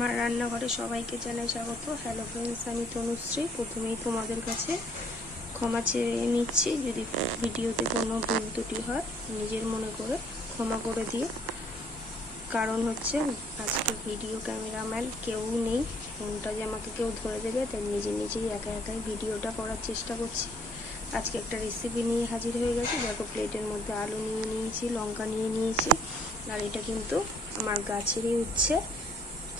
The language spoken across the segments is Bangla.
আমার রান্নাঘরে সবাইকে জানাই স্বাগত। হ্যালো ফ্রেন্ডস, আমি তনুশ্রী। প্রথমেই তোমাদের কাছে ক্ষমা চেয়ে নিচ্ছি যদি ভিডিওতে কোনো ভুল ত্রুটি হয়, নিজের মনে করে ক্ষমা করে দিও। কারণ হচ্ছে আজকে ভিডিও ক্যামেরাম্যান কেউ নেই, ফোনটা যে আমাকে কেউ ধরে দেবে, তাই নিজেই একাই ভিডিওটা করার চেষ্টা করছি। আজকে একটা রেসিপি নিয়ে হাজির হয়ে গেছি। দেখো, প্লেটের মধ্যে আলু নিয়ে নিয়েছি, লঙ্কা নিয়ে নিয়েছি, আর এটা কিন্তু আমার গাছেরই উচ্ছে।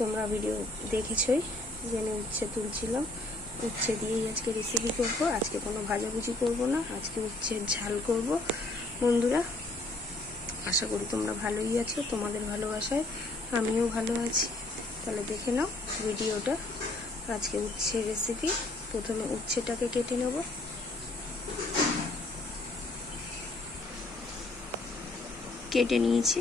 তোমরা ভিডিও দেখেছই যে আমি উচ্ছে তুলছিলাম। উচ্ছে দিয়েই আজকে রেসিপি করব। আজকে কোনো ভাজাভুজি করব না, আজকে উচ্ছের ঝাল করব। বন্ধুরা, আশা করি তোমরা ভালোই আছো। তোমাদের ভালোবাসায় আমিও ভালো আছি। তাহলে দেখে নাও ভিডিওটা। আজকে উচ্ছের রেসিপি। প্রথমে উচ্ছেটাকে কেটে নেব। কেটে নিয়েছি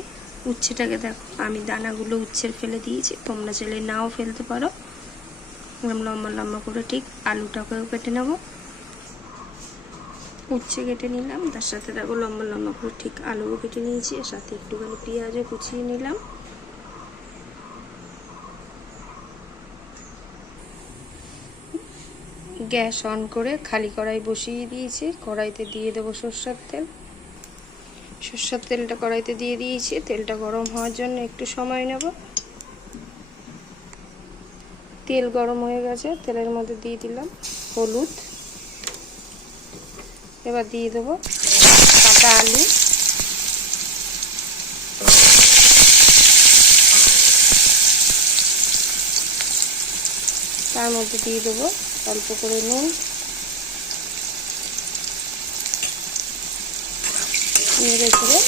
উচ্ছেটাকে। দেখো, আমি দানাগুলো উচ্ছের ফেলে দিয়েছি, তোমরা চাইলে নাও ফেলতে পারো। লম্বা লম্বা করে ঠিক আলুটাকেও কেটে নেব। উচ্ছে কেটে নিলাম, তার সাথে দেখো লম্বা লম্বা করে ঠিক আলুও কেটে নিয়েছি, আর সাথে একটুখানি পেঁয়াজও কুচিয়ে নিলাম। গ্যাস অন করে খালি কড়াই বসিয়ে দিয়েছি। কড়াইতে দিয়ে দেবো সরষের তেল। সরষের তেলটা কড়াইতে দিয়ে দিয়েছি। তেলটা গরম হওয়ার জন্য একটু সময় নেব। তেল গরম হয়ে গেছে, তেলের মধ্যে দিয়ে দিলাম হলুদ। এবার দিয়ে দেবো কাটা আলু, তার মধ্যে দিয়ে দেবো অল্প করে নুন, নেড়ে চেড়ে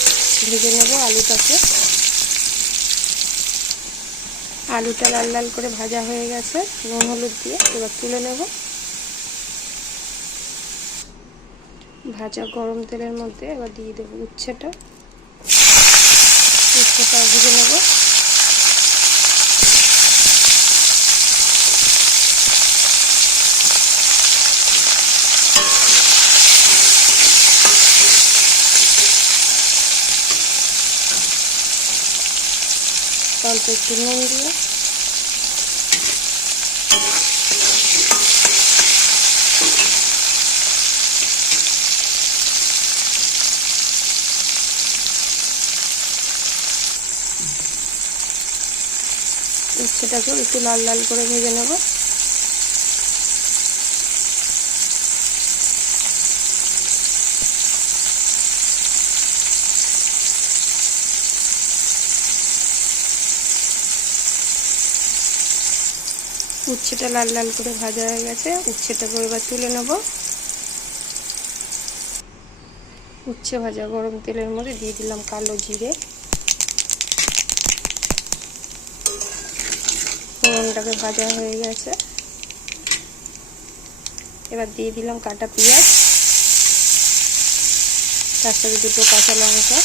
ভেজে নেব আলুটাকে। আলুটা লাল লাল করে ভাজা হয়ে গেছে নুন হলুদ দিয়ে। এবার তুলে নেব। ভাজা গরম তেলের মধ্যে এবার দিয়ে দেবো উচ্ছেটা ভেজে নেব। অল্প একটু নুন দিয়ে উচ্ছেটাকেও একটু লাল লাল করে ভেজে নেব। উচ্ছেটা লাল লাল করে ভাজা হয়ে গেছে। উচ্ছেটাকে এবার তুলে নেব। উচ্ছে ভাজা গরম তেলের মধ্যে দিয়ে দিলাম কালো জিরে। ফোড়নটাকে ভাজা হয়ে গেছে। এবার দিয়ে দিলাম কাটা পেঁয়াজ, তার সাথে দুটো কাঁচা লঙ্কা।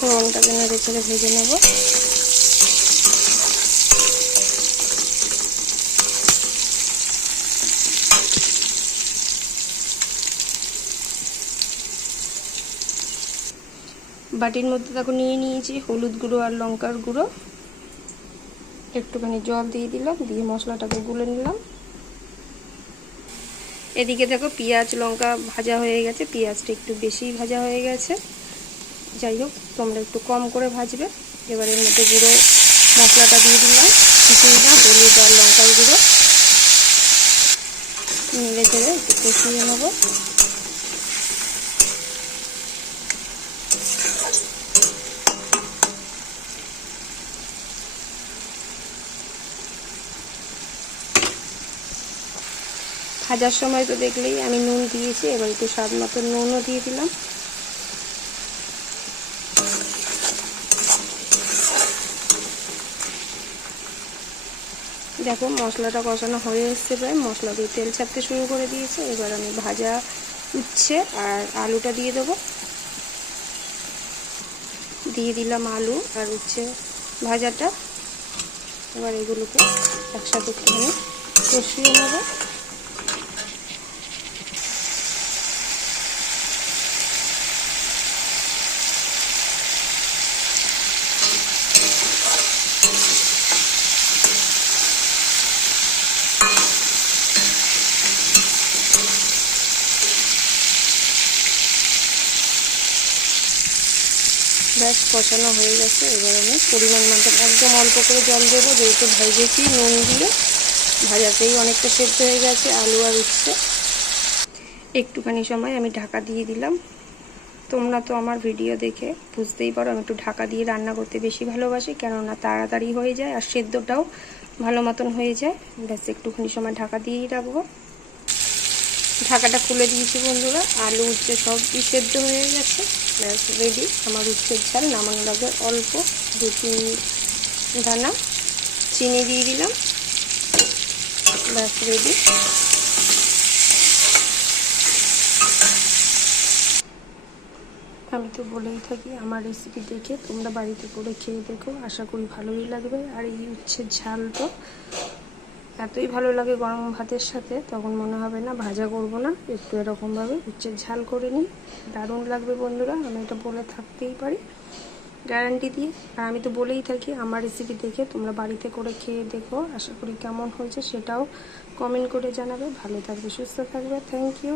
ফোড়নটাকে নেড়ে চেড়ে ভেজে নেব। বাটির মধ্যে দেখো নিয়ে নিয়েছি হলুদ গুঁড়ো আর লঙ্কার গুঁড়ো। একটুখানি জল দিয়ে দিলাম, দিয়ে মশলাটাকে গুলে নিলাম। এদিকে দেখো পেঁয়াজ লঙ্কা ভাজা হয়ে গেছে। পেঁয়াজটা একটু বেশি ভাজা হয়ে গেছে। যাই হোক, তোমরা একটু কম করে ভাজবে। এবার এর মধ্যে গুঁড়ো মশলাটা দিয়ে দিলাম, কিছুই না, হলুদ আর লঙ্কার গুঁড়ো। নেড়ে চেড়ে একটু কষিয়ে নেব। ভাজার সময় তো দেখলেই আমি নুন দিয়েছি, এবার একটু স্বাদ মতো নুনও দিয়ে দিলাম। দেখো মশলাটা কষানো হয়ে এসছে, প্রায় মশলা দিয়ে তেল ছাড়তে শুরু করে দিয়েছে। এবার আমি ভাজা উচ্ছে আর আলুটা দিয়ে দেবো। দিয়ে দিলাম আলু আর উচ্ছে ভাজাটা। এবার এগুলোকে একসাথে একটুখানি কষিয়ে নেব। ব্যাস কষানো হয়ে গেছে। এবার আমি পরিমাণ মতো একদম অল্প করে জল দেবো, যেহেতু ভেজেছি নুন দিয়ে, ভাজাতেই অনেকটা সেদ্ধ হয়ে গেছে আলু আর উচ্ছে। একটুখানি সময় আমি ঢাকা দিয়ে দিলাম। তোমরা তো আমার ভিডিও দেখে বুঝতেই পারো আমি একটু ঢাকা দিয়ে রান্না করতে বেশি ভালোবাসি, কেননা তাড়াতাড়ি হয়ে যায় আর সেদ্ধটাও ভালো মতন হয়ে যায়। ব্যাস একটুখানি সময় ঢাকা দিয়েই রাখবো। ঢাকাটা খুলে দিয়েছি বন্ধুরা, আলু উচ্ছে সবই সেদ্ধ হয়ে গেছে। ব্যাস রেডি আমার উচ্ছের ঝাল। নামানোর আগে অল্প 2-3 দানা চিনি দিয়ে দিলাম। ব্যাস রেডি। আমি তো বলেই থাকি আমার রেসিপি দেখে তোমরা বাড়িতে করে খেয়ে দেখো, আশা করি ভালোই লাগবে। আর এই উচ্ছের ঝাল তো এতই ভালো লাগে গরম ভাতের সাথে, তখন মনে হবে না ভাজা করব না, একটু এরকমভাবে উচ্ছের ঝাল করে নিই, দারুণ লাগবে বন্ধুরা। আমি এটা বলে থাকতেই পারি গ্যারান্টি দিয়ে। আর আমি তো বলেই থাকি আমার রেসিপি দেখে তোমরা বাড়িতে করে খেয়ে দেখো, আশা করি কেমন হয়েছে সেটাও কমেন্ট করে জানাবে। ভালো থাকবে, সুস্থ থাকবে। Thank you.